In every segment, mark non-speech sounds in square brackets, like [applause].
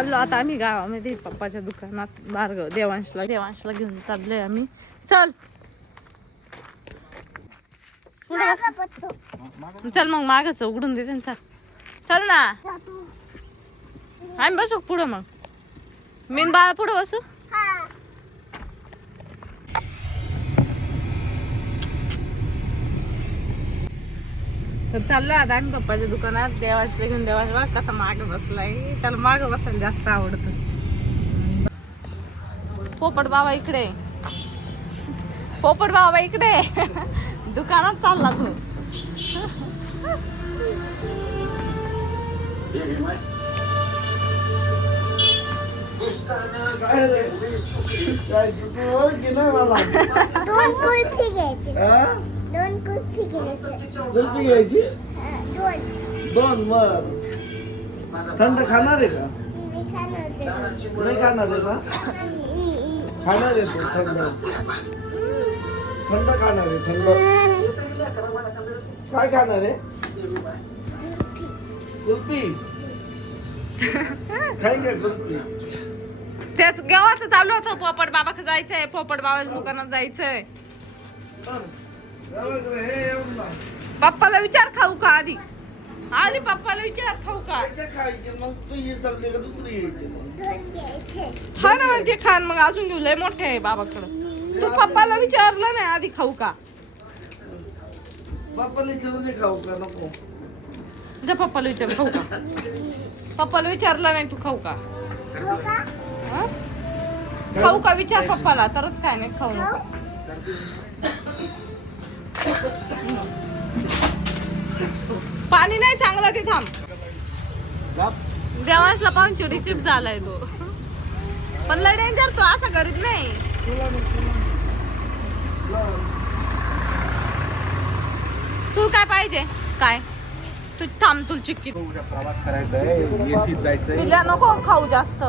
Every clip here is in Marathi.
चाललो. आता आम्ही गावामध्ये पप्पाच्या दुकानात बारगाव देवांशला देवांशला घेऊन चाललोय आम्ही. चल. चल मग मागच उघडून दे चल. चल ना. आम्ही बसू पुढं मग. मी न बाळा पुढं बसू. तर चाललो आता आम्ही पप्पाच्या दुकानात. देवाशला घेऊन देवाश बघा कसा माग बसलाय. त्याला माग बसायला जास्त आवडतं. पोपट बाबा इकडे. पोपट बाबा इकडे. दुकानात चालला तू. घ्यायचे. हा? दोन कुल्फी घ्यायचे? कुल्फी घ्यायची दोन वर थंड खाणार आहे का. नाही खाणार आहे का. खाणार आहे तू थंड. थंड खाणार आहे थंड. काय खाणार आहे? कुल्फी. खाई का कुल्फी? तेच गावाचं चालू होतं पोपट बाबा जायचंय पोपट बाबाच्या दुकानात जायचंय. पप्पाला विचार खाऊ का आधी? आधी पप्पाला विचार खाऊ का? खायचे मग तू ही सगळी का दुसरी घ्यायची हा ना ते खान मग अजून घेऊ लय मोठे आहे बाबाकडं. तू पप्पाला विचारलं नाही आधी खाऊ का? विचारून दे खाऊ का नको. जा पप्पाला विचार खाऊ का? पप्पाला विचारलं नाही तू खाऊ का? का? खाऊ का विचार पप्पाला? तरच काय नाही खाऊ नका. पाणी नाही चांगलं ते थांब. देवासला पाहून चिडी चिप झालाय तो. पण लय डेंजर तो असा करीत नाही. तू काय पाहिजे? काय? तू थांब तुला चिक्की प्रवास करायचा नको खाऊ जास्त.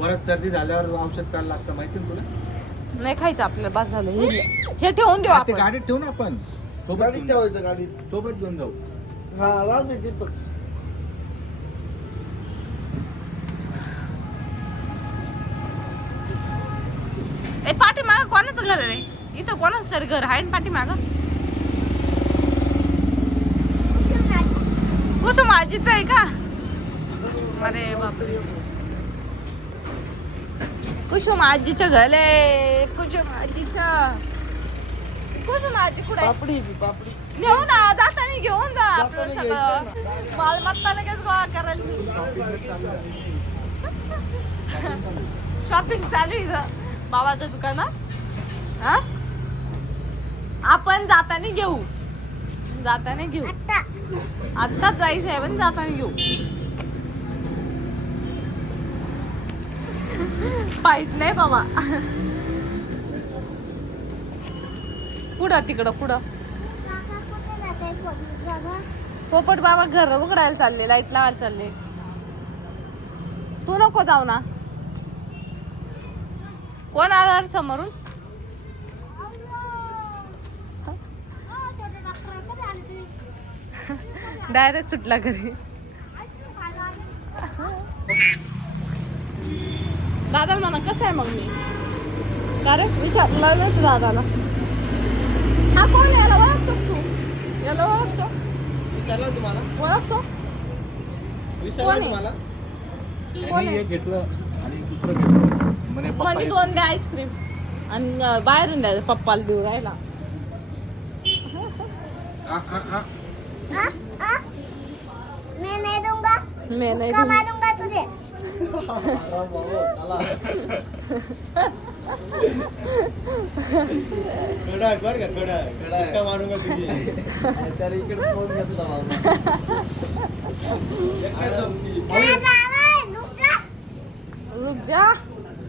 परत सर्दी झाल्यावर औषध प्यायला लागतं माहिती तुला? नाही खायचं आपल्याला बस झालं. हे हे ठेवून देऊ ते आपण. गाडीत ठेवू ना आपण. सोबत गाडीत घेऊन जाऊ. ठेवायचं गाडीत. सोबत घेऊन जाऊ. हा राहू दे तिथंच ए पाठीमाग कोणाचं घर आहे इथं कोणाचं तरी घर आहे पाठीमाग? कुसुम आजीचं आहे का? अरे बापरे. कुसुम आजीचं घर आहे. कुसुम आजीचं. कुसुम आजी कुठे पापडी ती पापडी. नेऊ ना जाताना घेऊन जा आपलं जाताना सगळं. मालमत्ता लगेच गोळा करायला शॉपिंग चालू आहे इथं. बाबाचं दुकानात हा? आपण जाताना घेऊ. जाताना घेऊ. आता आत्ताच जायचं आहे पण जाताना घेऊ. पाहिजे नाही बाबा. पुढं तिकडं पुढं पोपट बाबा घर उघडायला चालले लाइट लावायला चालले. तू नको जाऊ ना. कोण आला समोरून? डायरेक्ट सुटला घरी. दादाला म्हणा कसं आहे मग मी का रे विचारलं तू दादाला हा कोण? याला ओळखतो तू याला ओळखतो विचारलं तुम्हाला ओळखतो विचारलं? तुम्हाला कोण त्यांनी आहे? एक घेतलं आणि दुसरं घेतलं म्हणे पप्पा म्हणजे दोन द्या आईस्क्रीम आणि अं, बाहेरून द्या पप्पाला देऊ राहिला आ, आ, आ. हाँ? हाँ? मैं नहीं दूंगा मी नाही कमा देऊ. दूंगा तुझे कडक बर का तुझी इकडे घेतला रुक जा. रुक जा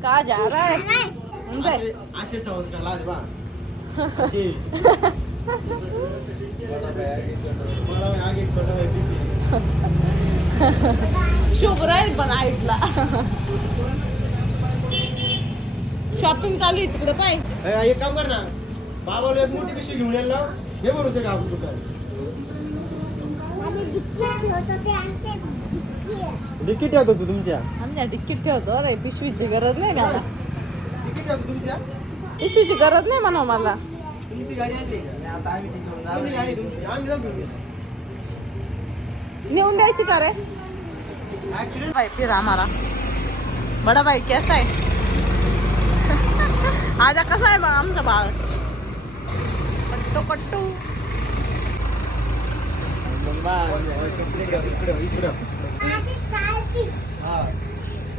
का जा रहा है? बे, असे संस्कार लाज बा बड़ा आगे छोटा भाई पीछे शुभ राहील पण आईटला. शॉपिंग चालू आहे तिकडे पाय एक काम कर ना. बाबाला एक मोठी पिशवी घेऊन यायला. हे बरोबर का आपलं दुकान. ठेवत डिक्की तू तुमच्या. आमच्या तिकीट ठेवतो रे पिशवीची गरज नाही मला तिकीट ठेवतो तुमच्या? पिशवीची गरज नाही म्हणा मला. तुमची गाडी का? आम्ही. नेऊन द्यायची का रे? भाई फिर हमारा बडा भाई कैसा आहे [laughs] आजा कसा आहे मग आमचा बाळ कट्टू कट्टू माझी चालती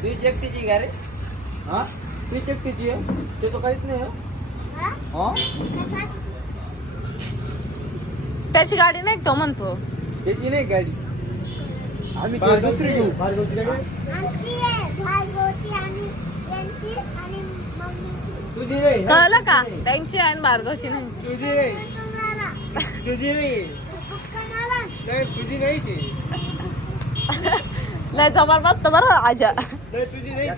तुझी एकटीची का रे हा तुझी एकटीची आहे त्याचं काहीच नाही आहे. हा? त्याची गाडी नाही तो म्हणतो त्याची नाही गाडी आम्ही दुसरी घेऊ. आमची आहे. भार्गवची आणि यांची आणि मम्मीची. तुझी नाही. कळलं का? त्यांची आणि भार्गवची नाही. तुझी नाही. तुझी नाही. नाही तुझी नाहीची लय जबरदस्त बरं आजा. नाही तुझी नाही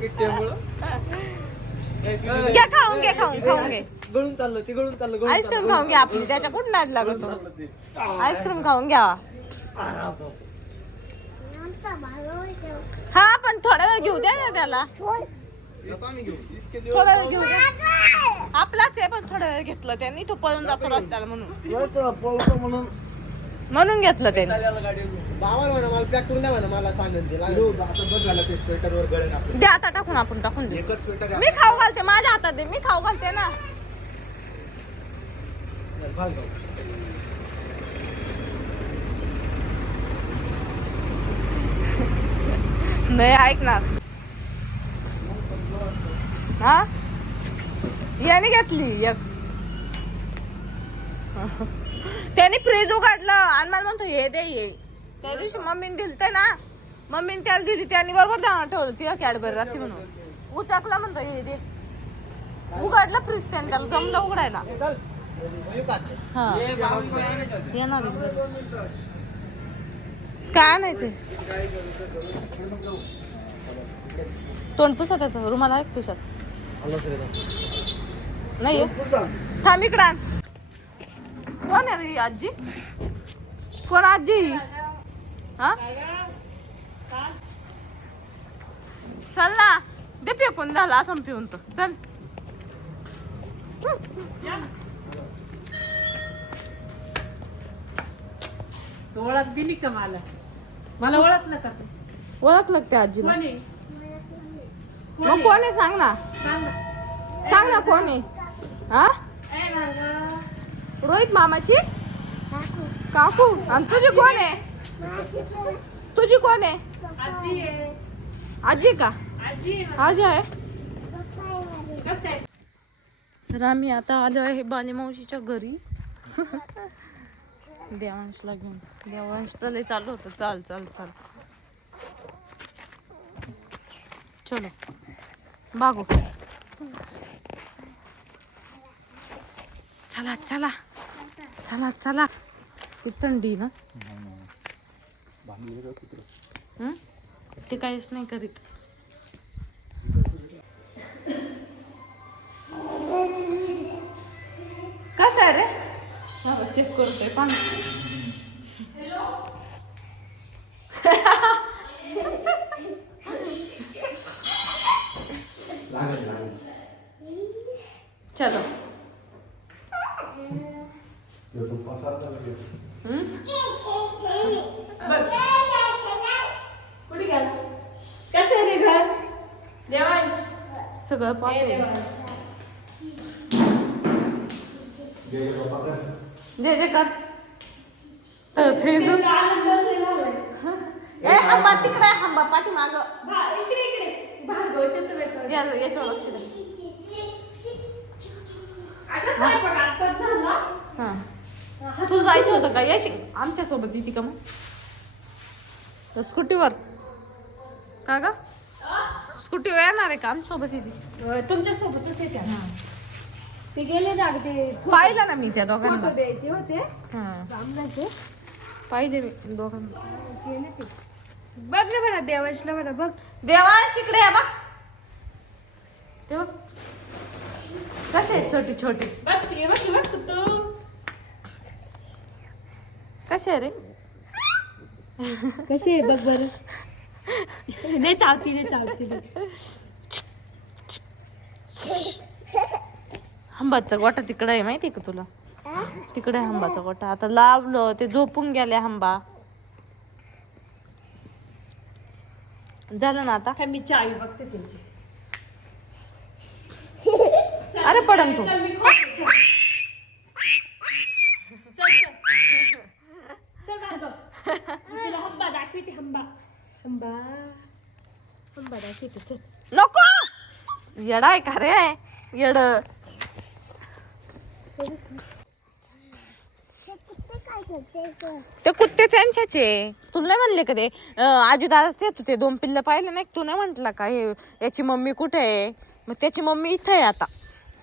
किट्ट्यामुळं घ्या खाऊन घे खाऊन खाऊन घे. गळून चाललं ते गळून चाललं आईस्क्रीम खाऊन घ्या आपली त्याच्या कुठं नाही लागतो आईस्क्रीम खाऊन ठेव. हा पण थोडा वेळ घेऊ द्या ना त्याला. थोडा वेळ घेऊ द्या. आपलाच आहे पण थोडा वेळ घेतलं त्यांनी. तो पळून जातो रस्त्याला म्हणून. म्हणून. म्हणून घेतलं त्यांनी. द्या. आता टाकून आपण टाकून देऊ. स्वेटर मी खाऊ घालते माझ्या हातात दे. मी खाऊ घालते ना. नाही ऐकणार हा? याने घेतली एक. त्याने फ्रीज उघडलं आणि मला म्हणतो हे दे ये. त्या दिवशी मम्मीने दिलते ना मम्मीने त्याला दिली त्याने बरोबर ध्यानात ठेवलं ती कॅडबरी राहते म्हणून. उचाकला म्हणतो हे दे. उघडलं फ्रीज त्याने त्याला जमलं उघडायला? हा. येणार काय आणायचं तोंड पुसा त्याचं रुमाला आहे का तुझ्यात नाही थांब इकडं कोण आहे रे ही आजी? कोण आजी? हा? चल ना दे फेकून झाला असं पिऊन तो. चल. ओळख दिली का मला मला ओळखलं का तू? ओळखलं का त्या आजीला? कोण? आहे मग कोण? आहे सांग ना. सांग ना. सांग ना कोण. आहे हा? ए भार्गव. रोहित मामाची? काकू. काकू आणि तुझी कोण आहे? तुझी कोण आहे? आजी आहे. आजी आहे का? आजी आहे. आजी आहे? पप्पा आहे माझे. कसं काय? तर आम्ही आता आलो आहे बाली मावशीच्या घरी. देवांशला घेऊन देवांश चले चालू होतं. चाल चाल चाल. चलो. बागो चला चला. चला चला. किती थंडी ना? हं? ते काहीच नाही करीत. कसं आहे रे? चेक करतोय पाणी चलो हम्म? कुठे गेला कसं आहे रे घर देवांश सगळं ए पाहतो देवांश जे जे कर. आहे. ए हंबा तिकडे हंबा पाठीमाग. भा- इकडे इकडे. याच्यावर लक्ष हा. तुला जायचं होतं का? यायची आमच्यासोबत येते का मग? स्कूटीवर. का ग? स्कूटीवर येणार आहे का? आमच्यासोबत येते. तुमच्या सोबतच येते. ते गेले ना पाहिलं ना मी त्या दोघांना. फोटो द्यायचे होते. हा. पाहिले मी दोघांना. गेले ते बघ ना म्हणा देवांशला म्हणा बघ. देवांश इकडे आहे बघ. ते बघ. कसे आहेत छोटी छोटी? बघ बघ बघ तू कसे आहे रे? कशी आहे बघ बरं. नाही चावती नाही चावती नाही. आंबाचा गोटा तिकडे आहे माहिती का तुला? तिकडे आहे आंबाचा गोटा आता लावलं ते झोपून गेले आंबा. झालं ना आता? मी चावी बघते त्याची. अरे पडन तू. चल मी खोलते, चल. चल, चल. चल बाबा. मी तुला हंबा दाखवते हंबा हंबा हंबा दाखवते चल. नको! येडा आहे का रे? येड हे कुठे काय करते गं? ते कुत्ते त्यांच्याच. आहे तुला नाही म्हणले का ते? आजी दादाच ते तू ते दोन पिल्ल पाहिले नाही? तू नाही म्हंटला का? हे याची मम्मी कुठे आहे? मग त्याची मम्मी इथं आहे आता.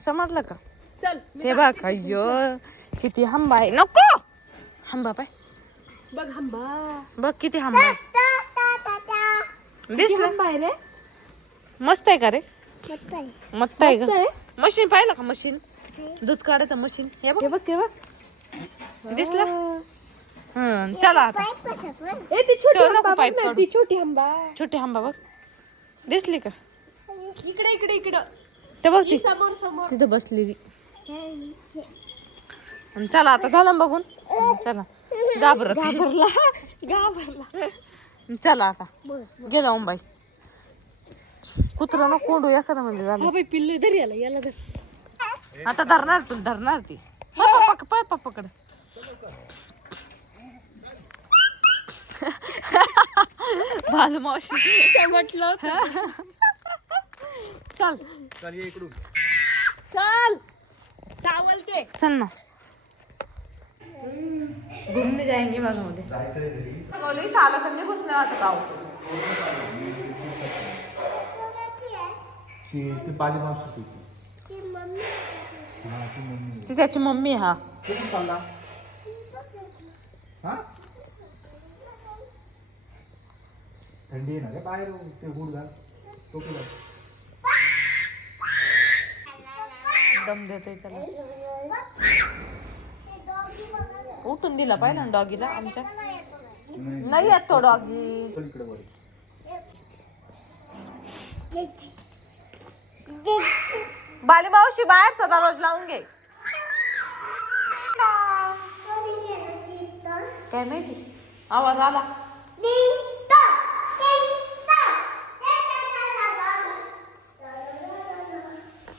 समजलं का? चल ते बघ अय्यो किती हंबा आहे. नको! हंबा पाय. बघ हंबा. बघ किती हंबा आहे. दिसलं. मस्त आहे का रे? मस्त आहे. मस्त आहे का? मशीन पाहिलं का मशीन? दूध काढायचं मशीन. हे बघ. हे बघ हे बघ. दिसलं? हं चला आता? ए ती छोटी तो नको हंबा बघ पाईप ना काढू. ती छोटी हंबा छोटी हंबा बघ. दिसली का? इकडे इकडे इकडं. ते बघ ती. समोर समोर. तिथं बसलेली. हे. आणि चला आता झालं ना बघून. चला. घाबरत घाबरला. घाबरला. चला आता. गेला बाई. कुत्रा नको कोंडू एखादा म्हणजे झालं. हा बाई पिल्लू धर याला याला धर. आता धरणार तुला धरणार ती. पप्पा पाय पप्पाकडे. बालू मावशी. म्हटलं चल. चल ये इकडून. चल. चावल ते. चल ना. घूमने जाएंगे माझं मध्ये इथं आलं का निघूच नाही वाटत आहो? ती मावशी ती त्याची मम्मी हा. हा? आहे बाहेर ते गुड घाल टोपी घाल दम देते त्याला. उठून दिला पाहिजे ना डॉगीला आमच्या. नाही येत तो डॉगी इकडे वर बाली मावशी बाहेरचा दरवाज लावून घे? काय माहिती? आवाज आला.